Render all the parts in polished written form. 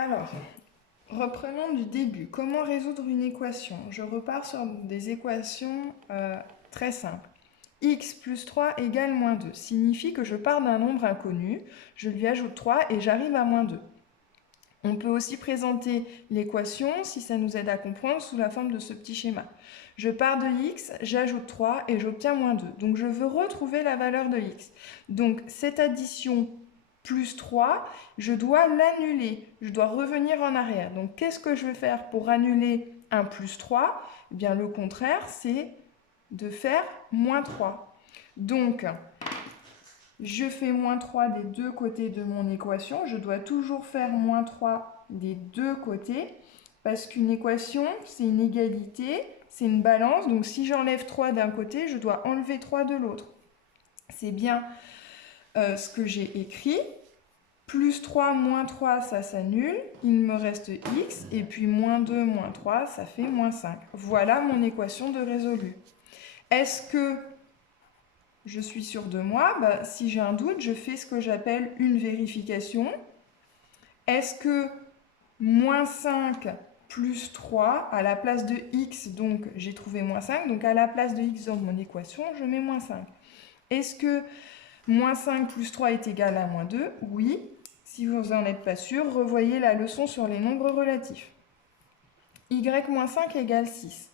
Alors, reprenons du début. Comment résoudre une équation? Je repars sur des équations très simples. X plus 3 égale moins 2 signifie que je pars d'un nombre inconnu, je lui ajoute 3 et j'arrive à moins 2. On peut aussi présenter l'équation, si ça nous aide à comprendre, sous la forme de ce petit schéma. Je pars de x, j'ajoute 3 et j'obtiens moins 2. Donc je veux retrouver la valeur de x. Donc cette addition plus 3, je dois l'annuler. Je dois revenir en arrière. Donc qu'est-ce que je vais faire pour annuler un plus 3? Eh bien le contraire, c'est de faire moins 3. Donc je fais moins 3 des deux côtés de mon équation. Je dois toujours faire moins 3 des deux côtés parce qu'une équation, c'est une égalité, c'est une balance. Donc si j'enlève 3 d'un côté, je dois enlever 3 de l'autre. C'est bien ce que j'ai écrit. Plus 3, moins 3, ça s'annule. Il me reste x. Et puis moins 2, moins 3, ça fait moins 5. Voilà mon équation de résolu. Est-ce que je suis sûre de moi? Si j'ai un doute, je fais ce que j'appelle une vérification. Est-ce que moins 5 plus 3, à la place de x, donc j'ai trouvé moins 5, donc à la place de x dans mon équation, je mets moins 5. Est-ce que moins 5 plus 3 est égal à moins 2? Oui. Si vous n'en êtes pas sûr, revoyez la leçon sur les nombres relatifs. Y moins 5 égale 6.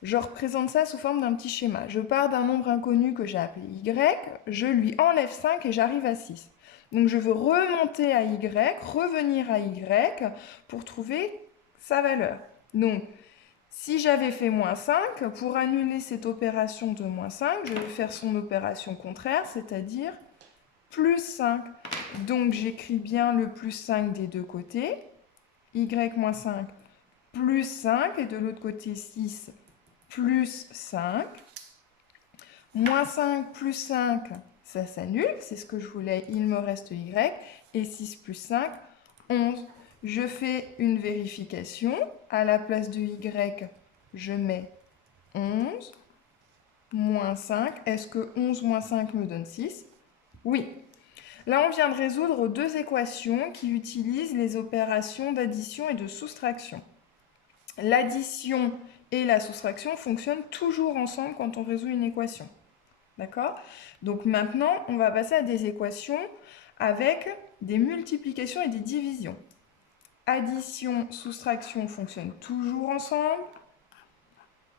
Je représente ça sous forme d'un petit schéma. Je pars d'un nombre inconnu que j'ai appelé y, je lui enlève 5 et j'arrive à 6. Donc je veux remonter à y, revenir à y pour trouver sa valeur. Donc si j'avais fait moins 5, pour annuler cette opération de moins 5, je vais faire son opération contraire, c'est-à-dire plus 5. Donc j'écris bien le plus 5 des deux côtés. Y moins 5 plus 5 et de l'autre côté 6 plus 5. Moins 5 plus 5, ça s'annule, c'est ce que je voulais, il me reste y. Et 6 plus 5, 11. Je fais une vérification. À la place de y, je mets 11 moins 5. Est-ce que 11 moins 5 me donne 6? Oui. Là, on vient de résoudre deux équations qui utilisent les opérations d'addition et de soustraction. L'addition et la soustraction fonctionnent toujours ensemble quand on résout une équation. D'accord? Donc maintenant, on va passer à des équations avec des multiplications et des divisions. Addition, soustraction fonctionnent toujours ensemble.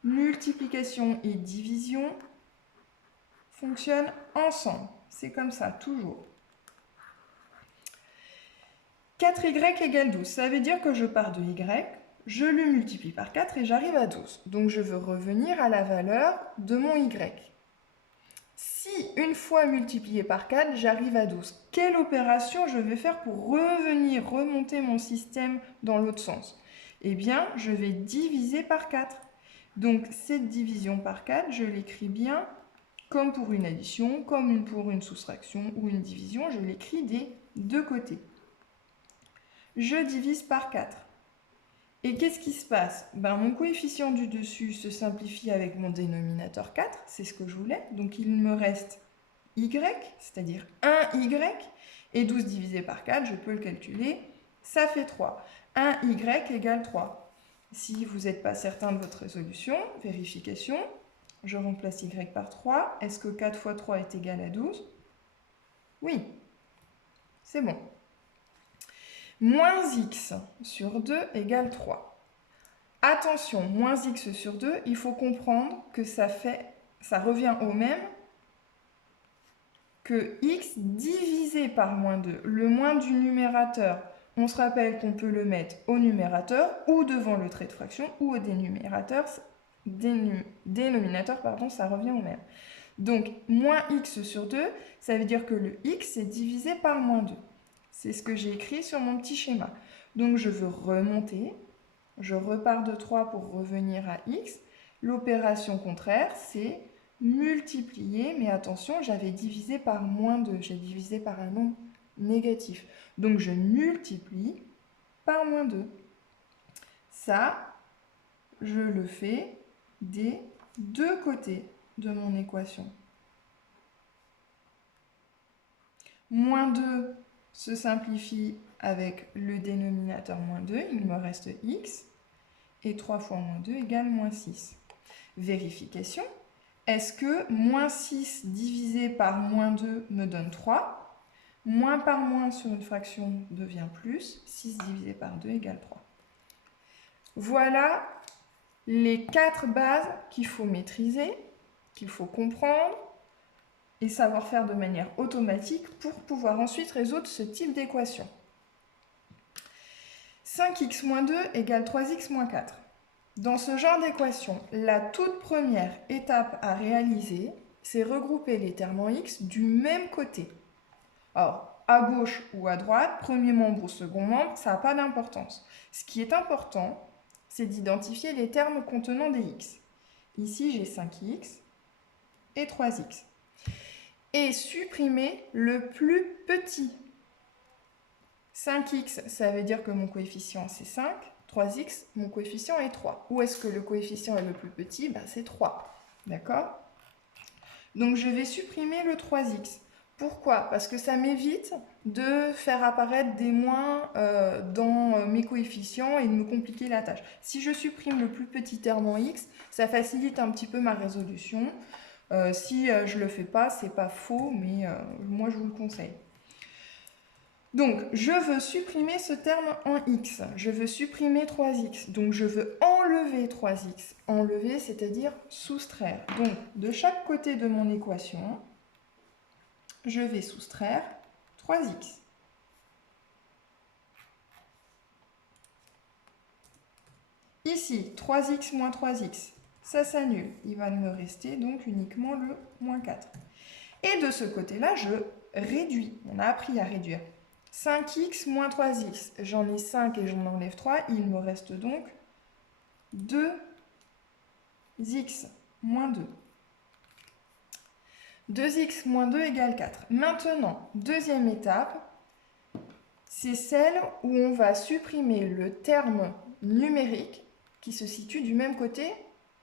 Multiplication et division fonctionnent ensemble. C'est comme ça, toujours. 4y égale 12. Ça veut dire que je pars de y, je le multiplie par 4 et j'arrive à 12. Donc je veux revenir à la valeur de mon y. Si une fois multiplié par 4, j'arrive à 12, quelle opération je vais faire pour remonter mon système dans l'autre sens? Eh bien, je vais diviser par 4. Donc cette division par 4, je l'écris bien comme pour une addition, comme pour une soustraction ou une division, je l'écris des deux côtés. Je divise par 4. Et qu'est-ce qui se passe? Mon coefficient du dessus se simplifie avec mon dénominateur 4, c'est ce que je voulais. Donc il me reste y, c'est-à-dire 1y, et 12 divisé par 4, je peux le calculer, ça fait 3. 1y égale 3. Si vous n'êtes pas certain de votre résolution, vérification, je remplace y par 3. Est-ce que 4 fois 3 est égal à 12? Oui, c'est bon. Moins x sur 2 égale 3. Attention, moins x sur 2, il faut comprendre que ça revient au même que x divisé par moins 2. Le moins du numérateur, on se rappelle qu'on peut le mettre au numérateur ou devant le trait de fraction ou au dénominateur, ça revient au même. Donc, moins x sur 2, ça veut dire que le x est divisé par moins 2. C'est ce que j'ai écrit sur mon petit schéma. Donc, je veux remonter. Je repars de 3 pour revenir à x. L'opération contraire, c'est multiplier. Mais attention, j'avais divisé par moins 2. J'ai divisé par un nombre négatif. Donc, je multiplie par moins 2. Ça, je le fais des deux côtés de mon équation. Moins 2 se simplifie avec le dénominateur moins 2, il me reste x. Et 3 fois moins 2 égale moins 6. Vérification. Est-ce que moins 6 divisé par moins 2 me donne 3? Moins par moins sur une fraction devient plus. 6 divisé par 2 égale 3. Voilà les 4 bases qu'il faut maîtriser, qu'il faut comprendre et savoir faire de manière automatique pour pouvoir ensuite résoudre ce type d'équation. 5x moins 2 égale 3x moins 4. Dans ce genre d'équation, la toute première étape à réaliser, c'est regrouper les termes en x du même côté. Alors, à gauche ou à droite, premier membre ou second membre, ça n'a pas d'importance. Ce qui est important, c'est d'identifier les termes contenant des x. Ici, j'ai 5x et 3x. Et supprimer le plus petit. 5x, ça veut dire que mon coefficient, c'est 5. 3x, mon coefficient est 3. Où est-ce que le coefficient est le plus petit? Ben, c'est 3. D'accord? Donc, je vais supprimer le 3x. Pourquoi? Parce que ça m'évite de faire apparaître des moins dans mes coefficients et de me compliquer la tâche. Si je supprime le plus petit terme en x, ça facilite un petit peu ma résolution. Si je ne le fais pas, c'est pas faux, mais moi je vous le conseille. Donc, je veux supprimer ce terme en x. Je veux supprimer 3x. Donc, je veux enlever 3x. Enlever, c'est-à-dire soustraire. Donc, de chaque côté de mon équation, je vais soustraire 3x. Ici, 3x moins 3x, ça s'annule. Il va me rester donc uniquement le moins 4. Et de ce côté-là, je réduis. On a appris à réduire. 5x moins 3x, j'en ai 5 et j'en enlève 3, il me reste donc 2x moins 2. 2x moins 2 égale 4. Maintenant, deuxième étape, c'est celle où on va supprimer le terme numérique qui se situe du même côté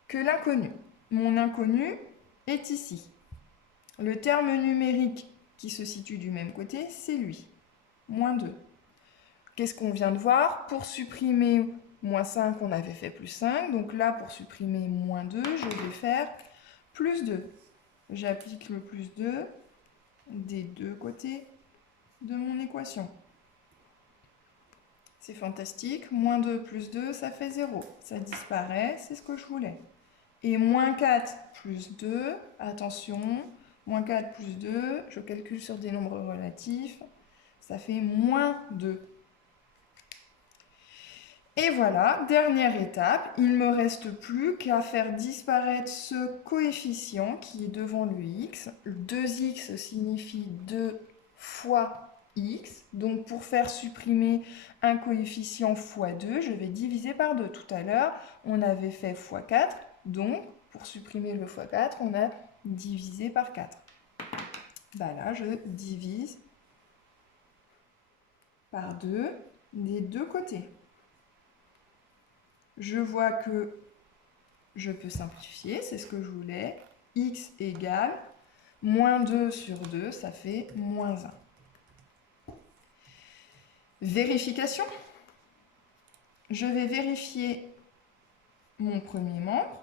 que l'inconnu. Mon inconnu est ici. Le terme numérique qui se situe du même côté, c'est lui. Moins 2. Qu'est-ce qu'on vient de voir? Pour supprimer moins 5, on avait fait plus 5. Donc là, pour supprimer moins 2, je vais faire plus 2. J'applique le plus 2 des deux côtés de mon équation. C'est fantastique. Moins 2 plus 2, ça fait 0. Ça disparaît, c'est ce que je voulais. Et moins 4 plus 2, attention, moins 4 plus 2, je calcule sur des nombres relatifs. Ça fait moins 2. Et voilà, dernière étape, il ne me reste plus qu'à faire disparaître ce coefficient qui est devant le x. 2x signifie 2 fois x. Donc pour faire supprimer un coefficient fois 2, je vais diviser par 2. Tout à l'heure, on avait fait fois 4. Donc pour supprimer le fois 4, on a divisé par 4. Ben là, je divise par 2 des deux côtés. Je vois que je peux simplifier, c'est ce que je voulais. X égale moins 2 sur 2, ça fait moins 1. Vérification. Je vais vérifier mon premier membre.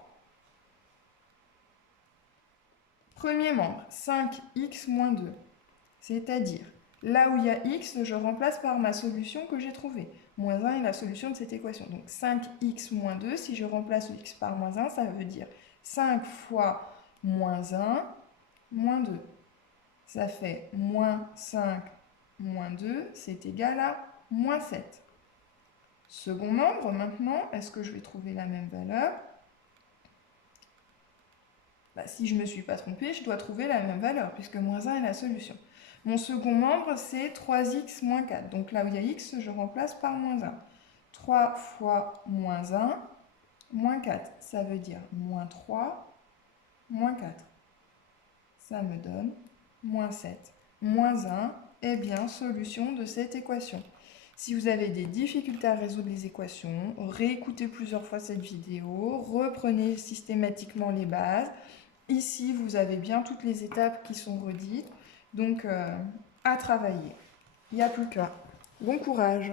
Premier membre, 5x moins 2. C'est-à-dire, là où il y a x, je remplace par ma solution que j'ai trouvée. Moins 1 est la solution de cette équation. Donc 5x moins 2, si je remplace x par moins 1, ça veut dire 5 fois moins 1, moins 2. Ça fait moins 5 moins 2, c'est égal à moins 7. Second membre, maintenant, est-ce que je vais trouver la même valeur? Si je ne me suis pas trompée, je dois trouver la même valeur, puisque moins 1 est la solution. Mon second membre, c'est 3x moins 4. Donc là où il y a x, je remplace par moins 1. 3 fois moins 1, moins 4. Ça veut dire moins 3, moins 4. Ça me donne moins 7. Moins 1 est bien solution de cette équation. Si vous avez des difficultés à résoudre les équations, réécoutez plusieurs fois cette vidéo, reprenez systématiquement les bases. Ici, vous avez bien toutes les étapes qui sont redites. Donc, à travailler. Il n'y a plus qu'à. Bon courage!